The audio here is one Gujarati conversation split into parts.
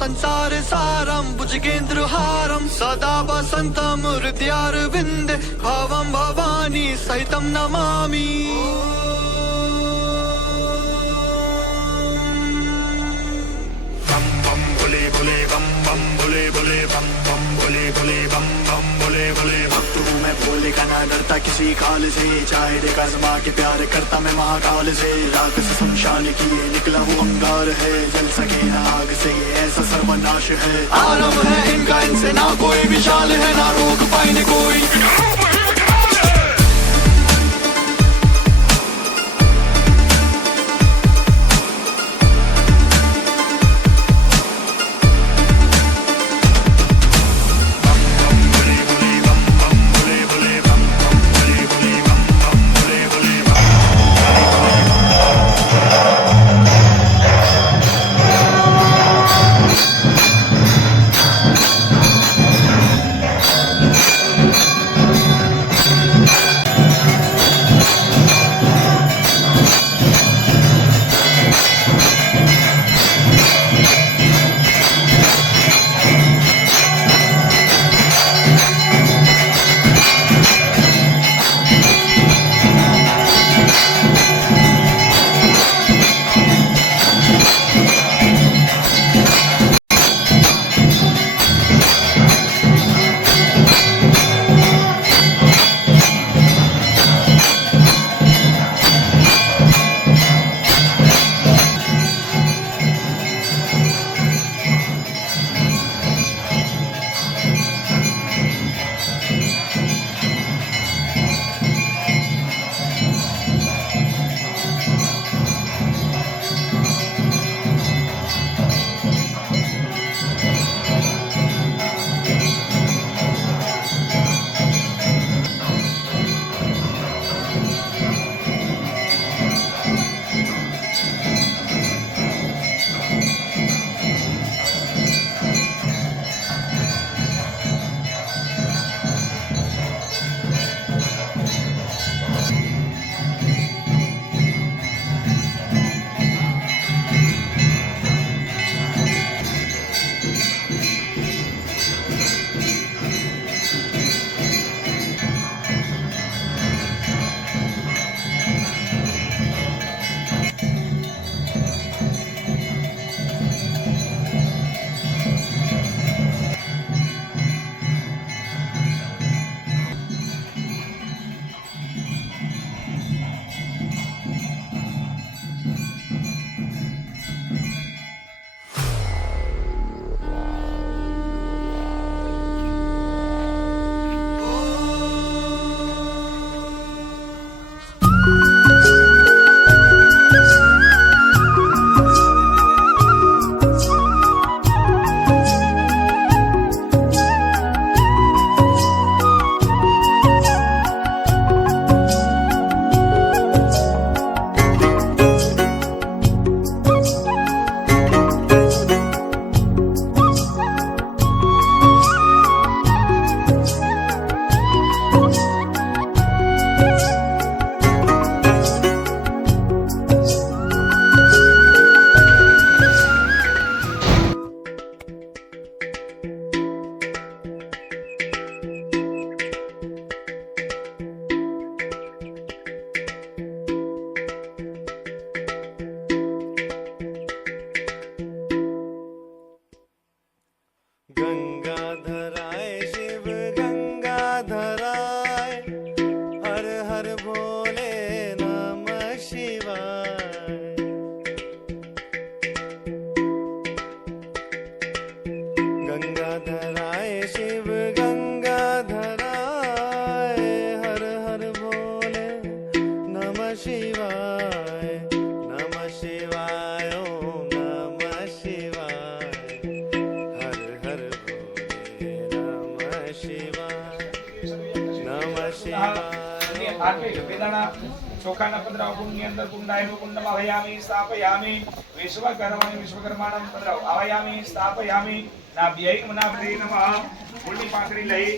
संसार सारं भुजगेन्द्रहारं सदा वसन्तं हृदयारविन्दे भवं भवानी सहितं नमामि। बम बम भोले भोले बम बम भोले भोले बम बम भोले भोले बम बम भोले भोले। भक्त हूँ मैं भोले का, ना डरता किसी काल से, चाहे देखा आजमा के प्यार करता मैं महाकाल से। राक्षस शमशान किए निकला हूँ अंगार है, जल सके ना आग से ये ऐसा सर्वनाश है। आराम है इनका, इनसे ना कोई विशाल है, ना रोक पाएंगे कोई। ચોખાના પધરાવ કુંડની અંદર કુંડાયનો કુંડમાં વયામી સ્થાપયામી વિશ્વકર્માને વિશ્વકર્માણમ પધરાવ આવાયામી સ્થાપયામી ના બેય મનાભ્રે નમઃ ફૂલની પાંખડી લઈ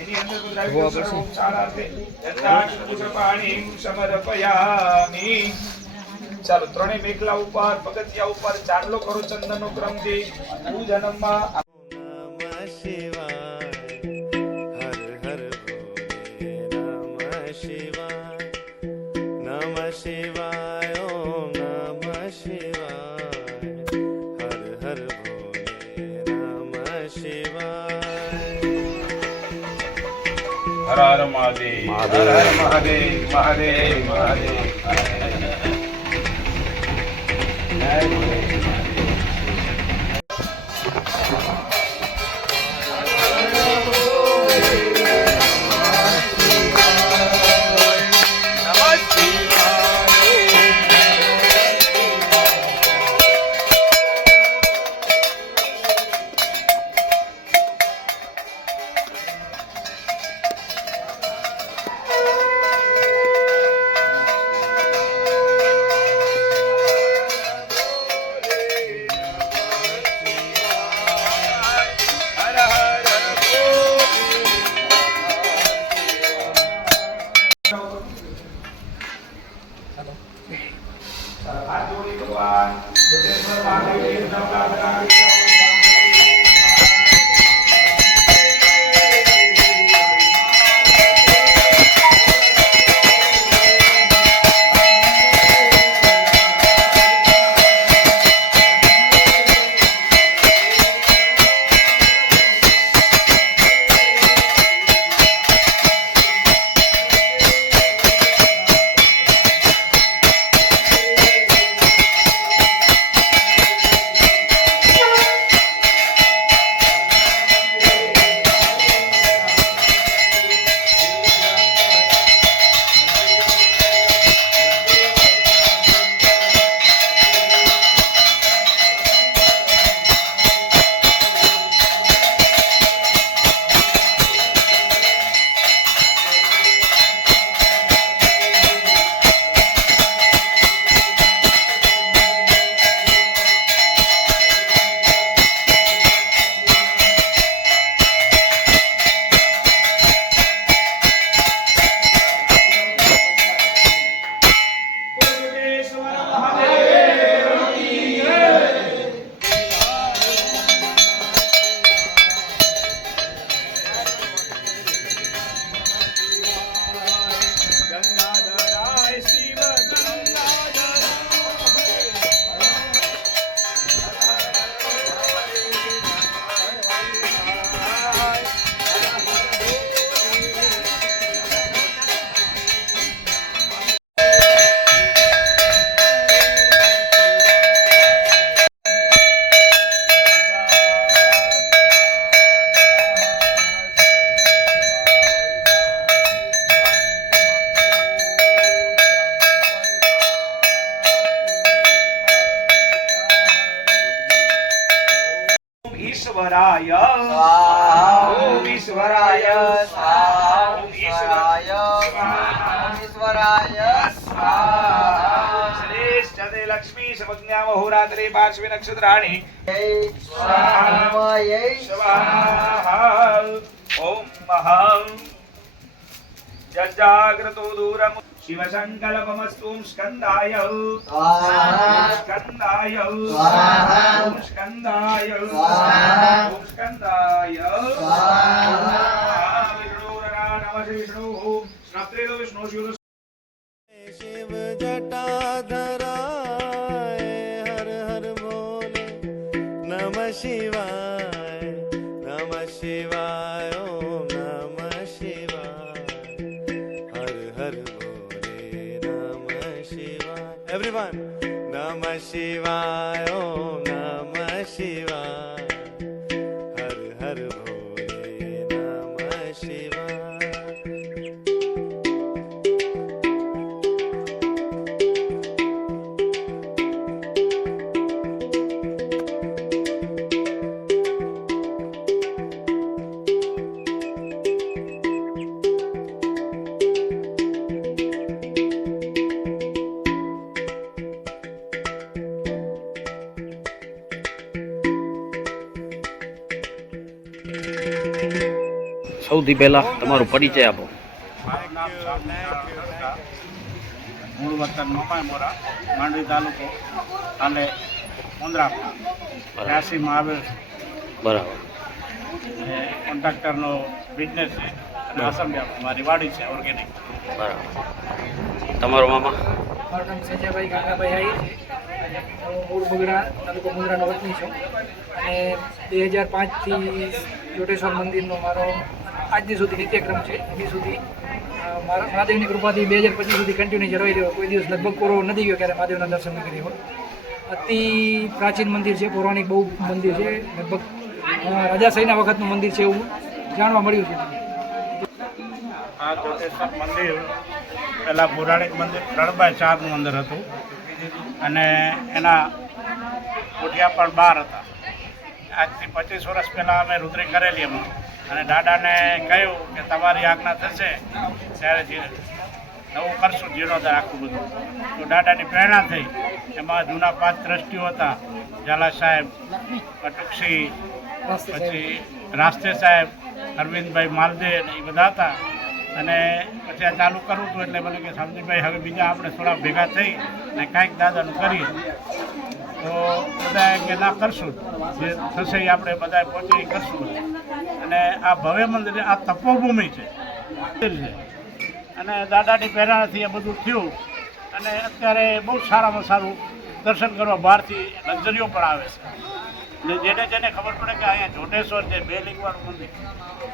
એની અંદર પધરાવી સર્વોપચારાર્થે દંતાક્ષ પુષ્પાણિ સમર્પયામિ ચાલો ત્રણેય મેઘલા ઉપર પગથિયા ઉપર ચાંદલો કરો ચંદનનો ક્રમથી પૂજનમાં હર હર મહાદેવ હર હર મહાદેવ મહાદેવ મહાદેવ હાથ જોડી ભગવાન બુદ્ધેશ્વર મહાદેવ નવરાત્રા ઈશ્વરાય ઓમ ઈશ્વરાય ઓમ ઈશ્વરાય શ્રેષ્ઠ દે લક્ષ્મી સમજ્ઞા હોરાત્રે પાર્શ્વે નક્ષત્રાણી સ્વાહા સ્વાહા ઓમ મહા જજાગ્રતો દૂરમ शिव संकल्पमस्तु स्कंदाय स्कंदाय ओम स्कंदाय ओम स्कंदाय नमः विष्णु स्नप्रेदो विष्णु शिव शिव जटाधराय हर हर बोले नमः शिवाय ओम नमः शिवाय हर हर everyone namah shivaya om namah shivaya har har bhole namah shivaya સૌથી પહેલા તમારો પરિચય આપો. મારું નામ મૂળ વતન મમાયમોરા, માંડવી તાલુકો, હાલે મુંદ્રા, ત્યાંસીમાં આવેલ છે. બરાબર. અને કોન્ટ્રાક્ટરનો બિઝનેસ છે અને આસંબિયા મારી વાડી છે ઓર્ગેનિક. બરાબર. તમારો મામા? મારું નામ સંજયભાઈ ગાંગાભાઈ આહિર છે. હું મૂળ બગડા તાલુકો મુંદ્રાનો વતની છું અને 2005થી જોટેશ્વર મંદિરનો મારો આજની સુધી નિત્યક્રમ છે. હજી સુધી મારા મહાદેવની કૃપાથી 2025 સુધી કન્ટિન્યુ જળવાઈ રહ્યો. કોઈ દિવસ લગભગ પૂરો નથી ગયો ક્યારે મહાદેવના દર્શન ન કરી હોય. અતિ પ્રાચીન મંદિર છે, પૌરાણિક બહુ મંદિર છે. લગભગ રાજાશાહીના વખતનું મંદિર છે એવું જાણવા મળ્યું છે. આ જોટેશ્વર મંદિર પહેલાં પૌરાણિક મંદિર 3x4નું મંદિર હતું અને એના કોઠિયા પણ 12 હતા. આજથી 25 વર્ષ પહેલાં અમે રુદ્રી કરેલી એમાં અને દાદાને કહ્યું કે તમારી આજ્ઞા થશે ત્યારે નવું કરશું જીર્ણોદ્ધાર આખું બધું. તો દાદાની પ્રેરણા થઈ. એમાં જૂના 5 ટ્રસ્ટીઓ હતા, ઝાલા સાહેબ, કટુકસિંહ, પછી રાસ્તે સાહેબ, અરવિંદભાઈ માલદે ને એ બધા હતા. અને પછી આ ચાલુ કરવું હતું એટલે મને કે શામજીભાઈ હવે બીજા આપણે થોડા ભેગા થઈ અને કાંઈક દાદાનું કરીએ. તો બધાએ કે ના કરશું, જે થશે એ આપણે બધાએ પહોંચી કરશું. અને આ ભવ્ય મંદિર આ તપોભૂમિ છે અને દાદાની પ્રેરણાથી એ બધું થયું. અને અત્યારે બહુ સારામાં સારું દર્શન કરવા બહારથી લક્ઝરીઓ પણ આવે છે. અને જેને ખબર પડે કે અહીંયા જોટેશ્વર છે 2 લિંગવાળું મંદિર,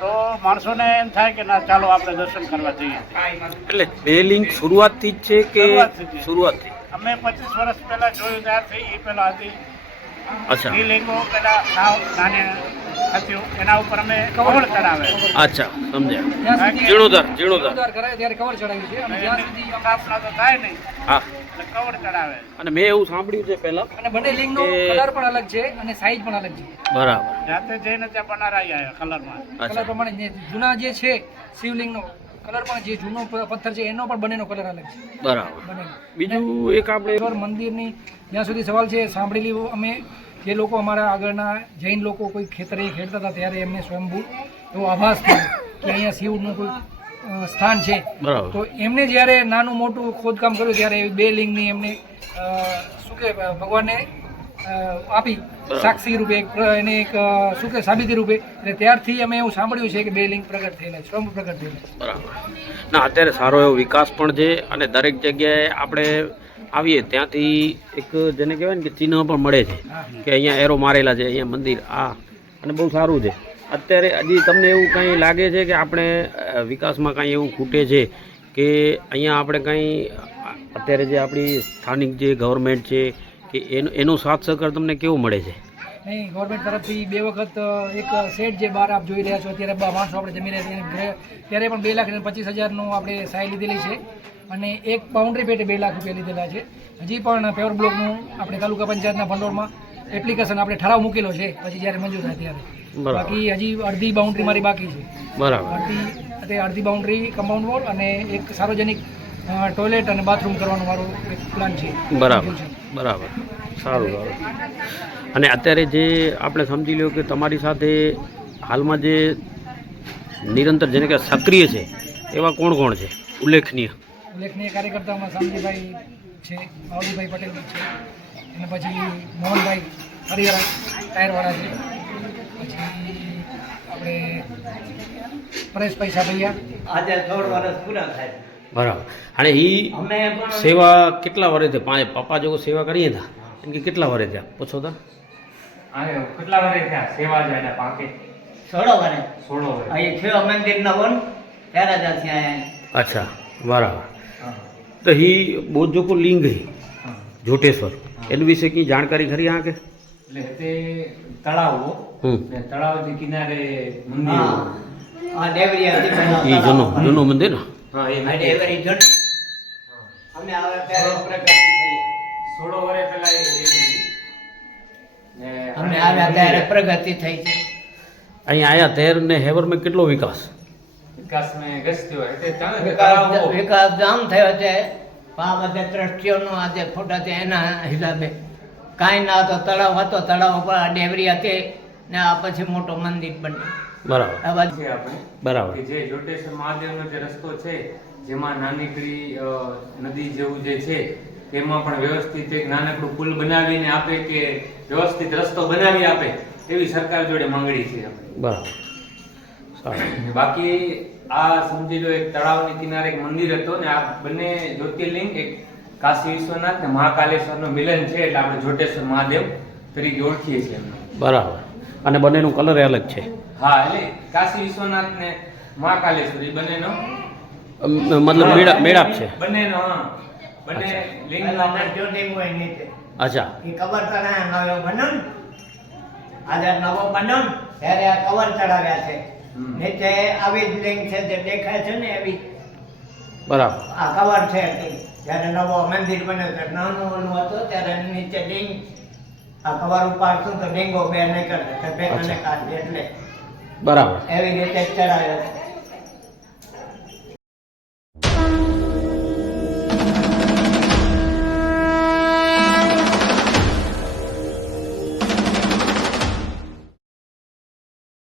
તો માણસોને એમ થાય કે ના ચાલો આપણે દર્શન કરવા જઈએ. એટલે 2 લિંગ શરૂઆતથી જ છે કે શરૂઆતથી? અમે 25 વર્ષ પહેલાં જોયું ત્યારથી એ પહેલાં હતી. અચ્છા. 2 લિંગો પહેલાં નાની હતી, એના ઉપર અમે કવર ચડાવે. અચ્છા, સમજ્યા. ત્યાં સુધી જીર્ણોદ્ધાર કરાય ત્યારે કવર ચડાવ્યું છે અને જ્યાં સુધી સ્થાપના તો થાય નહીં હા. એટલે કવર ચડાવે. અને મેં એવું સાંભળ્યું છે પહેલા અને બંને લિંગનો કલર પણ અલગ છે અને સાઈઝ પણ અલગ છે. બરાબર. જાતે જઈને ત્યાં બનારાઈ આવ્યા કલરમાં. કલર અચ્છા. પ્રમાણે જૂના જે છે શિવલિંગનો કલર પણ જે જૂનો પથ્થર છે એનો પણ બંનેનો કલર અલગ છે. બરાબર. બંને બીજું એક આપણે મંદિરની જ્યાં સુધી સવાલ છે સાંભળેલી અમે જે લોકો અમારા આગળના જૈન લોકો કોઈ ખેતરે ખેડતા હતા ત્યારે એમને સ્વયંભૂ એવો આભાસ થયો કે અહીંયા શિવનું કોઈ સ્થાન છે. બરાબર. તો એમને જ્યારે નાનું મોટું ખોદકામ કર્યું ત્યારે 2 લિંગની એમને શું કે ભગવાનને આપી સાક્ષી રૂપે એને એક શું કે સાબિતી રૂપે. એટલે ત્યારથી અમે એવું સાંભળ્યું છે કે 2 લિંગ પ્રગટ થયેલા, સ્વયં પ્રગટ થયેલા. બરાબર. ના, અત્યારે સારો એવો વિકાસ પણ છે અને દરેક જગ્યાએ આપણે આવીએ ત્યાંથી એક જેને કહેવાય ને કે ચિહ્ન પણ મળે છે કે અહીંયા એરો મારેલા છે, અહીંયા મંદિર આ, અને બહુ સારું છે. અત્યારે હજી તમને એવું કંઈ લાગે છે કે આપણે વિકાસમાં કાંઈ એવું ખૂટે છે કે અહીંયા આપણે કંઈ અત્યારે જે આપણી સ્થાનિક જે ગવર્મેન્ટ છે કે એનો સાથ સહકાર તમને કેવો મળે છે? નહીં, ગવર્મેન્ટ તરફથી 2 વખત એક સેટ જે બહાર આપ જોઈ રહ્યા છો અત્યારે માણસો આપણે જમી રહ્યા છીએ ત્યારે પણ 2,25,000નું આપણે સહાય લીધેલી છે અને એક બાઉન્ડ્રી પેટે 2 લાખ રૂપિયા લીધેલા છે. હજી પણ પેવર બ્લોકનું આપણે તાલુકા પંચાયતના ભંડોળમાં એપ્લિકેશન આપણે ઠરાવ મૂકેલો છે, પછી જ્યારે મંજૂર થાય ત્યારે. બાકી હજી અડધી બાઉન્ડ્રી મારી બાકી છે. બરાબર. અડધી બાઉન્ડ્રી કમ્પાઉન્ડ વોલ અને એક સાર્વજનિક ટોયલેટ અને બાથરૂમ કરવાનો મારો એક પ્લાન છે. બરાબર. બરાબર. સારું સારું. અને અત્યારે જે આપણે સમજી લો કે તમારી સાથે હાલમાં જે નિરંતર જેને કે સક્રિય છે એવા કોણ કોણ છે ઉલ્લેખનીય કાર્યકર્તાઓમાં શામજીભાઈ છે, માવજીભાઈ પટેલ છે, અને પછી મોહનભાઈ હરિહરા ટાયરવાળા છે, પછી આપણે પરેશભાઈ સાબૈયા. આજે 16 વર્ષ પૂરા થાય. બરાબર. અને એ સેવા કેટલા વર્ષથી પપ્પા જો સેવા કરીએ હતા એમ કે કેટલા વર્ષ થયા પૂછો તો? કેટલા વર્ષ થયા સેવા જાય ને પાકે? 16 વર્ષ. 16 વર્ષ. અહીં થયો મંદિરના વન ત્યારે જ અહીંયા. અચ્છા, બરાબર. તો એ બોધ જો લિંગ હે જોટેશ્વર એના વિશે કઈ જાણકારી ખરી આ કે? એટલે તે તળાવ ને તળાવથી કિનારે મંદિર. આ ડેવરિયા એ જૂનું મંદિર ને? હા, એ આ ડેવરી જણ અમે આવે ત્યારે પ્રગતિ થઈ. 16 વર્ષ પહેલા ને અમે આવ્યા ત્યારે પ્રગતિ થઈ છે. અહીં આયા તેર ને હેવર મેં કેટલો વિકાસ વિકાસ મેં ગસ્તી હોય એટલે તળાવ વિકાસ જામ થયો છે. આ બધા ટ્રસ્ટીઓનો આજે ફોટા છે એના હિસાબે. કાંઈ ના હતો, તળાવ હતો, તળાવ ઉપર આ ડેવરી હતી ને આ પછી મોટો મંદિર બન્યું. બરાબર. આ બાજુ છે આપણે બરાબર. કે જે જોટેશ્વર મહાદેવનો જે રસ્તો છે જેમાં નાનકડી નદી જેવું જે છે તેમાં પણ વ્યવસ્થિત એક નાનકડું પુલ બનાવીને આપે કે વ્યવસ્થિત રસ્તો બનાવી આપે એવી સરકાર જોડે માંગણી છે આપણે. બરાબર, સારું. બાકી આ સમજી લો એક તળાવની કિનારે એક મંદિર હતો ને આ બંને જ્યોતિર્લિંગ એક કાશી વિશ્વનાથ ને મહાકાલેશ્વરનું મિલન છે એટલે આપણે જોટેશ્વર મહાદેવ તરીકે ઓળખીએ છીએ એમને. બરાબર. અને બંનેનું કલર અલગ છે. હા, એટલે કાશી વિશ્વનાથ ને મહાકાલેશ્વર એ બંનેનો મતલબ મેળાપ છે બંનેનો. હા, બંને લિંગ જ્યોતિર્લિંગ હોય નીચે. અચ્છા. એ કબર તળાવ નવો બન્યો ને આજે નવો બન્યો ને ત્યારે આ કબર ચડાવ્યા છે. નીચે આવી જ લિંગ છે જે દેખાય છે ને એવી બરાબર. આ કબર છે. જ્યારે નવો મંદિર બન્યો ત્યારે નાનું ઓલું હતું ત્યારે નીચે લિંગ આ કબર ઉપાડશું તો લિંગો બે નીકળે બે અને કાઢે એટલે બરાબર. એવી રીતે ચડાવ્યો છે.